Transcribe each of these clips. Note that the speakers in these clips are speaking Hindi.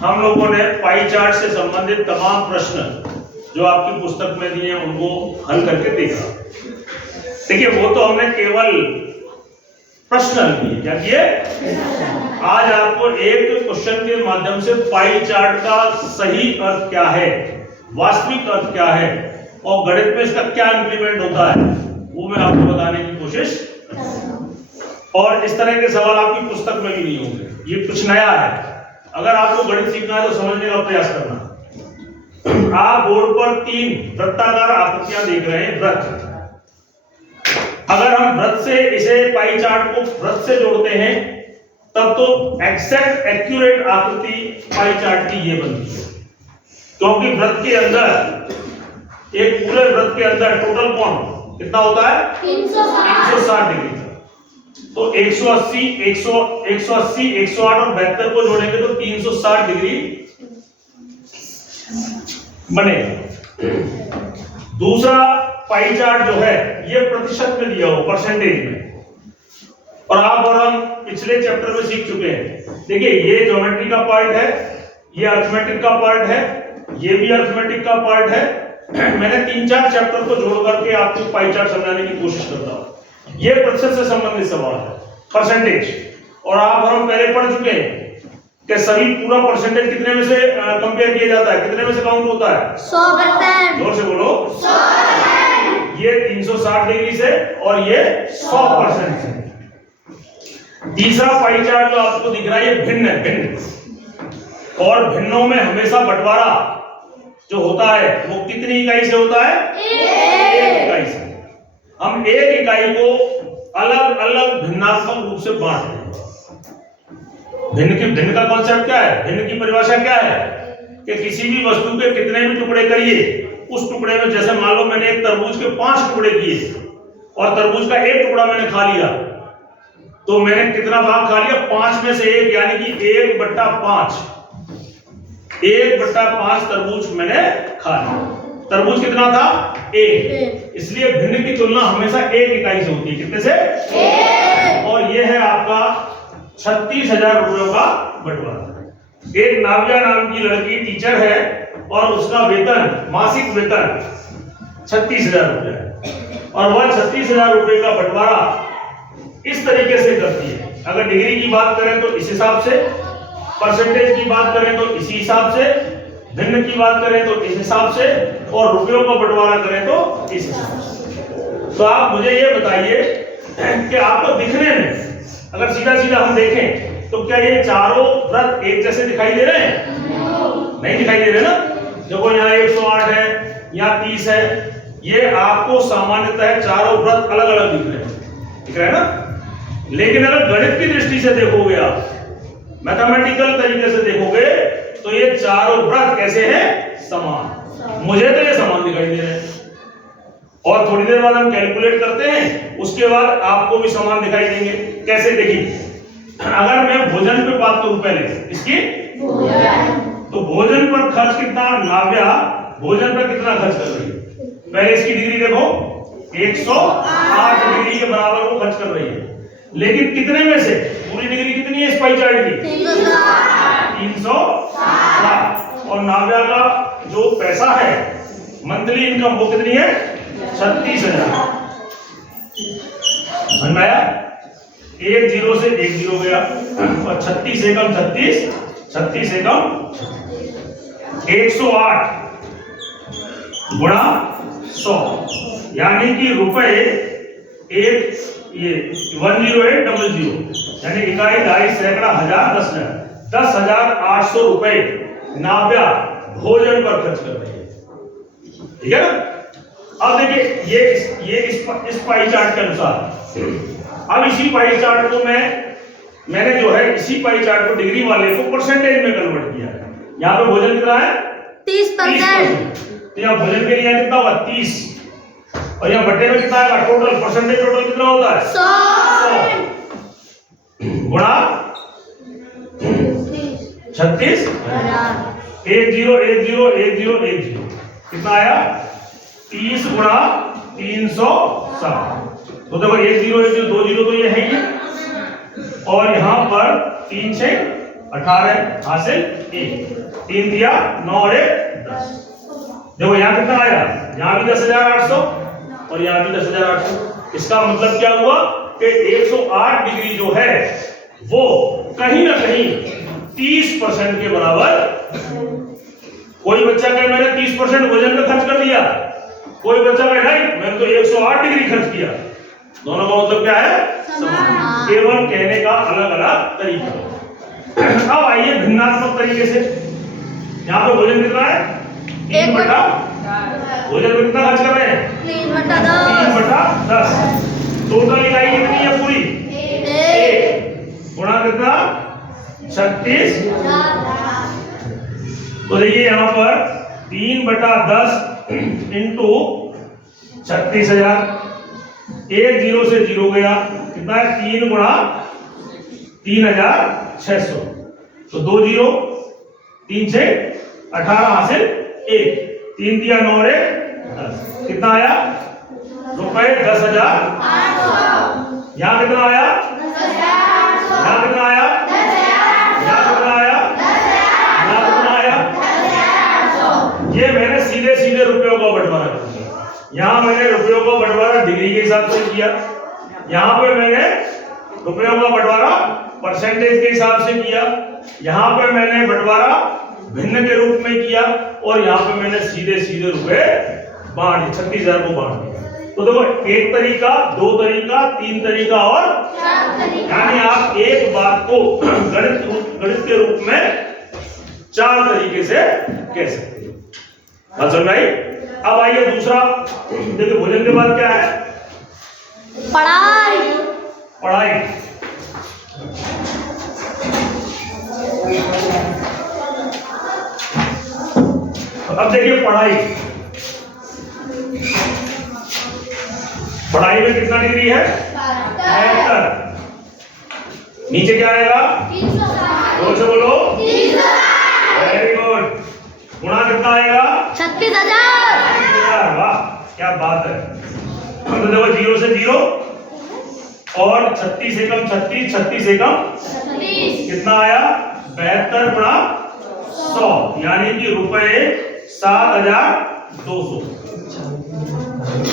हम लोगों ने पाई चार्ट से संबंधित तमाम प्रश्न जो आपकी पुस्तक में दिए हैं उनको हल करके देखा। देखिए वो तो हमने केवल प्रश्न हल किए, क्या किए? आज आपको एक क्वेश्चन के माध्यम से पाई चार्ट का सही अर्थ क्या है, वास्तविक अर्थ क्या है और गणित में इसका क्या इंप्लीमेंट होता है वो मैं आपको बताने की कोशिश। और इस तरह के सवाल आपकी पुस्तक में भी नहीं होंगे, ये कुछ नया है। अगर आपको गणित सीखना है तो समझने का प्रयास करना। आप बोर्ड पर 3 वृत्ताकार आकृतियां देख रहे हैं, वृत्त। अगर हम वृत्त से इसे पाई चार्ट को वृत्त से जोड़ते हैं तब तो एक्सैक्ट एक्यूरेट आकृति पाई चार्ट की ये बनती है, क्योंकि वृत्त के अंदर, एक पूरे वृत्त के अंदर टोटल कोण कितना होता है? 360 डिग्री। तो 180, 180, 108 और 72 को जोड़ेंगे तो 360 डिग्री बनेगा। दूसरा पाई चार्ट जो है ये प्रतिशत में दिया हो, परसेंटेज में। और आप और हम पिछले चैप्टर में सीख चुके हैं। देखिए ये ज्योमेट्री का पार्ट है, ये अरिथमेटिक का पार्ट है, ये भी अरिथमेटिक का पार्ट है। मैंने 3-4 चैप्टर को जोड़ करके आपको पाई चार्ट समझाने की कोशिश करता हूं। ये प्रतिशत से संबंधित सवाल है, परसेंटेज। और आप और हम पहले पढ़ चुके हैं कि सभी पूरा परसेंटेज कितने में से कंपेयर किया जाता है, कितने में से काउंट होता है? 100%। जोर से बोलो। 100%। ये 360 डिग्री से और ये 100% से। तीसरा पाई चार्ट जो आपको दिख रहा है ये भिन्न है, भिन्न। और भिन्नों में हमेशा बंटवारा जो होता है वो कितनी इकाई से होता है? 1 इकाई से। हम 1 इकाई को अलग अलग भिन्नात्मक रूप से बांटते हैं। भिन्न का कॉन्सेप्ट क्या है? भिन्न की परिभाषा क्या है कि किसी भी वस्तु के कितने भी टुकड़े करिए, उस टुकड़े में, जैसे मान लो मैंने एक तरबूज के 5 टुकड़े किए और तरबूज का 1 टुकड़ा मैंने खा लिया, तो मैंने कितना भाग खा लिया? 5 में से 1, यानी कि 1/5। 1/5 तरबूज मैंने खा लिया। तरबूज कितना था? 1। इसलिए भिन्न की तुलना हमेशा 1 इकाई से होती है। कितने से? 1। और ये है आपका 36,000 रुपयों का बंटवारा। एक नाव्या नाम की लड़की टीचर है और उसका वेतन, मासिक वेतन 36,000 रुपये है और वह 36,000 रुपये का बंटवारा इस तरीके से करती है। अगर डिग्री की बात करें तो इस हिसाब से, परसेंटेज की बात करें तो इसी हिसाब से, भिन्न की बात करें तो इस हिसाब से और रुपयों का बंटवारा करें तो इस हिसाब से। तो आप मुझे ये बताइए कि आपको दिखने में अगर सीधा सीधा हम देखें तो क्या ये चारों वृत्त एक जैसे दिखाई दे रहे हैं? नहीं दिखाई दे रहे ना। देखो यहाँ 108 है, यहाँ 30 है। ये आपको सामान्यतः चारों वृत्त अलग अलग दिख रहे हैं, दिख रहे हैं ना। लेकिन अगर गणित की दृष्टि से देखोगे, आप मैथमेटिकल तरीके से देखोगे तो ये चारों वृत्त कैसे हैं? समान। मुझे तो ये समान दिखाई दे रहे हैं और थोड़ी देर बाद हम कैलकुलेट करते हैं, उसके बाद आपको भी समान दिखाई देंगे। कैसे? देखिए, अगर मैं भोजन पे बात करूं पहले इसकी, तो भोजन पर खर्च कितना? नाव्या भोजन पर कितना खर्च कर रही है? पहले इसकी डिग्री देखो, 108 डिग्री के बराबर वो खर्च कर रही है। लेकिन कितने में से? पूरी डिग्री कितनी है इस पाई चार्ट की? 360। और नाव्या का जो पैसा है, मंथली इनकम, वो कितनी है? 36,000। समझ में आया? 1 0 से 1 0 गया और 36 एकम 36, 36 एकम 108 गुणा 100, यानी कि रुपए एक, ये 10800, यानी इकाई, ढाई, सैकड़ा, हजार, 10,800 रुपए नाव्या भोजन पर खर्च कर रही है। ठीक है ना। अब देखिए ये इस पाई चार्ट के अनुसार, अब इसी पाई चार्ट को मैंने जो है इसी पाई चार्ट को डिग्री वाले को परसेंटेज में कन्वर्ट किया है। यहाँ पे भोजन कितना है? 30%। तो यहाँ भोजन के लिए कितना होगा? 30। और यहाँ बट्टे में कितना आएगा? टोटल परसेंटेज टोटल कितना होता है? 100 गुणा 36, 10101010 कितना आया? 30 गुणा 360। तो देखो 1 0 1 0 2 0 तो ये है ही, और यहाँ पर 3 6 18 हासिल 1, 3 दिया 9 और 1 10। देखो यहाँ कितना आया, यहाँ भी 10,800 और यहाँ भी 10,800। इसका मतलब क्या हुआ कि 108 डिग्री जो है वो कहीं ना कहीं 30% के बराबर। कोई बच्चा कहे मैंने 30% वजन में खर्च कर दिया, कोई बच्चा कहे नहीं मैंने तो 108 डिग्री खर्च किया। दोनों का मतलब क्या है, समान, केवल कहने का अलग अलग तरीका। अब आइए भिन्नात्मक तरीके से, यहाँ पे वजन कितना है 3 बटा, वजन में कितना खर्च कर रहे हैं 3 बटा 10। टोटल इकाई कितनी है पूरी 1 गुणा कितना 36। तो देखिए यहाँ पर 3 बटा 10 इंटू 36,000, 1 0 से 0 गया, कितना है 3 गुणा 3,600। तो 2 0, 3 से 18 हासिल 1, 3 दिया 9 और 1 10। कितना आया रुपए 10,800। यहाँ कितना आया, यहाँ कितना आया, यहाँ कितना आया, यहाँ कितना आया। ये मैंने सीधे सीधे रुपयों का बंटवारा कर दिया। यहाँ मैंने रुपयों का बंटवारा डिग्री के हिसाब से किया, यहाँ पे मैंने रुपयों का बंटवारा परसेंटेज के हिसाब से किया, यहाँ पे मैंने बंटवारा भिन्न के रूप में किया, और यहाँ पे मैंने सीधे सीधे रुपए बांट 36,000 को बांट दिया। तो देखो एक तरीका, 2 तरीका, 3 तरीका और 4 तरीका, यानी आप एक बात को गणित के रूप में 4 तरीके से कह सकते हैं। बात समझ आई। अब आइए दूसरा, देखिए भोजन के बाद क्या है, पढ़ाई। पढ़ाई। अब देखिए पढ़ाई, पढ़ाई में कितना डिग्री है 72। नीचे क्या आएगा, जोर से बोलो, वेरी गुड। गुणा कितना आएगा 36,000। वाह क्या बात है। तो देखो 0 से 0 और 36 से कम 36, 36 से कम 36, कितना आया 72 गुणा 100, यानी कि रुपए 7,200।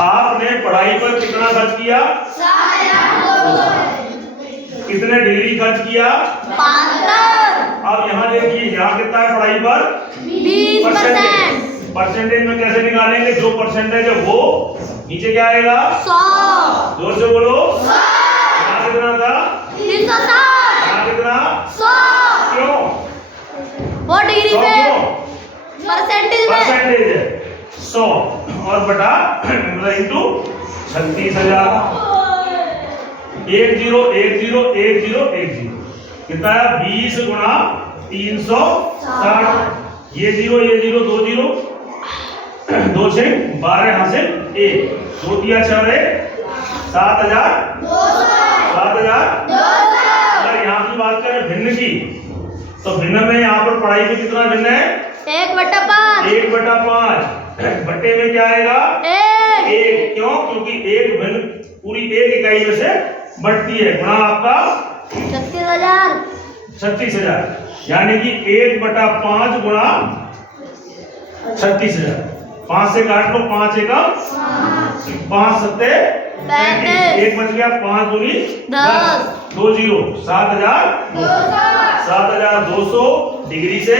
आपने पढ़ाई पर कितना खर्च किया 7,200। कितने डिग्री खर्च किया 72। अब यहाँ देखिए यहाँ कितना है पढ़ाई पर 20%। परसेंटेज में कैसे निकालेंगे, जो परसेंटेज है वो नीचे क्या आएगा 100। जोर से बोलो 100। यहाँ कितना था 360। यहाँ कितना 100। क्यों, वो डिग्री सौ में क्यों परसेंटेज में परसेंटेज है 100 और बटा इंटू 36,000। 1 0 1 0 1 0 1 0 कितना है 20 गुणा 360। ये 0 2 0 2 से 12 हासिल 1 2 दिया 4 है 7,200। अगर यहाँ की बात करें भिन्न की, तो भिन्न में यहाँ पर पढ़ाई में कितना भिन्न है 1/5 1/5। बट्टे में क्या आएगा 1। क्यों, क्योंकि एक भिन्न पूरी एक इकाई में से बढ़ती है। गुणा आपका 36,000, यानी कि 1/5 गुणा 36,000। 5 से काट लो, 5 एकम 5 सत्ते 35। 1 बच गया, 5 दूनी 10। 2 0 7,200 डिग्री से,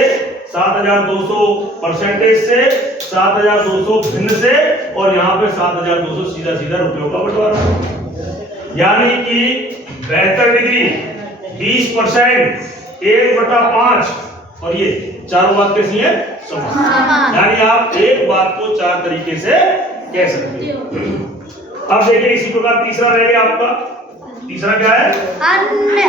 7,200 परसेंटेज से, 7,200 भिन्न से, और यहाँ पे 7,200 सीधा सीधा रुपयों का बंटवारा। यानी कि 72 डिग्री 20% 1/5, और ये चारों बात कैसी है समान। यानी आप एक बात को 4 तरीके से कह सकते हो। अब देखिए इसी प्रकार तीसरा रह गया आपका। तीसरा क्या है अन्य।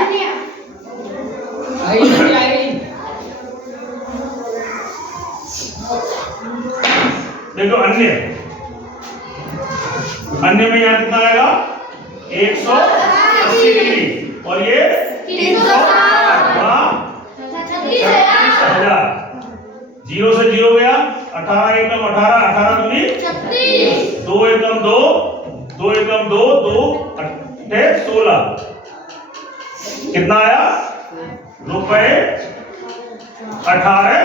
देखो अन्य, अन्य में यहाँ कितना आएगा 180 डिग्री, और ये 360। 36,000। 0 से 0 गया, 18 एकम 18, 18 दूनी 2 एकम 2, 2 एकम 2, 2 16। कितना आया रुपए 18।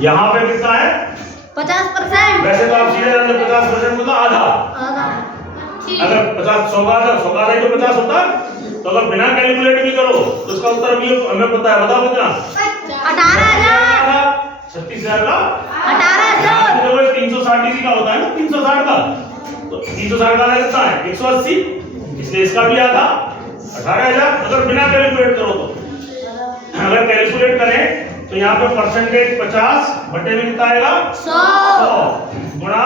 यहाँ पे कितना है? 50%। वैसे तो आप सीधे जानते 50% मतलब आधा। अगर 50 100 का आधा ही तो 50 होता। तो अगर बिना कैलकुलेट भी करो तो उसका उत्तर भी हमें पता है। बताओ कितना? 18,000। 36,000 का 18,000। तो वो 360 डिग्री का होता है ना, 360 का। तो 360 का कितना है? 180। इसलिए इसका भी आधा 18,000। अगर बिना कैलकुलेट करो तो, अगर कैलकुलेट करें तो यहाँ पे परसेंटेज 50 बटे में कितना आएगा? 100 गुणा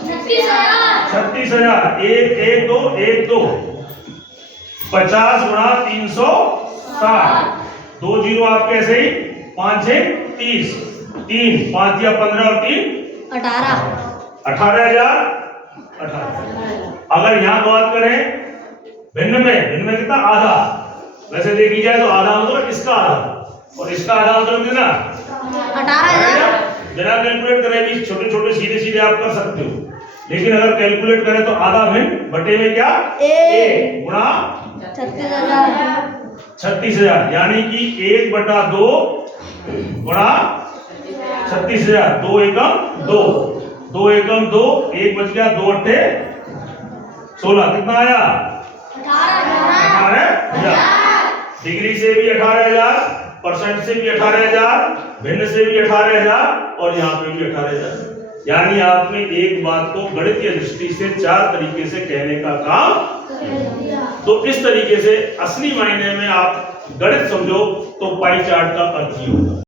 36,000। 36,000। 1 1 2 1 2 50 गुणा 360। 2 जीरो आपके ऐसे ही 5 6 30 3 5 या 15 और 3 18। 18,000। 18। अगर यहाँ बात करें भिन्न में कितना? आधा। वैसे देखी जाए तो आधा मतलब इसका आधा और इसका आधा मतलब कितना? 18,000। बिना कैलकुलेट करे भी छोटे छोटे सीधे सीधे आप कर सकते हो, लेकिन अगर कैलकुलेट करें तो आधा भिन्न बटे में क्या? ए गुणा 36,000। 36,000। यानी कि 1/2 गुणा 36,000। 2 एकम 2 2 एकम 2 1 बच गया। 2 अट्ठे 16। कितना आया? 18,000। डिग्री से भी 18,000, परसेंट से भी 18,000, भिन्न से भी 18,000 और यहाँ पे भी 18,000। यानी आपने एक बात को गणितीय दृष्टि से 4 तरीके से कहने का काम। तो इस तरीके से असली मायने में आप गणित समझो तो पाई चार्ट का अर्थ ही होगा।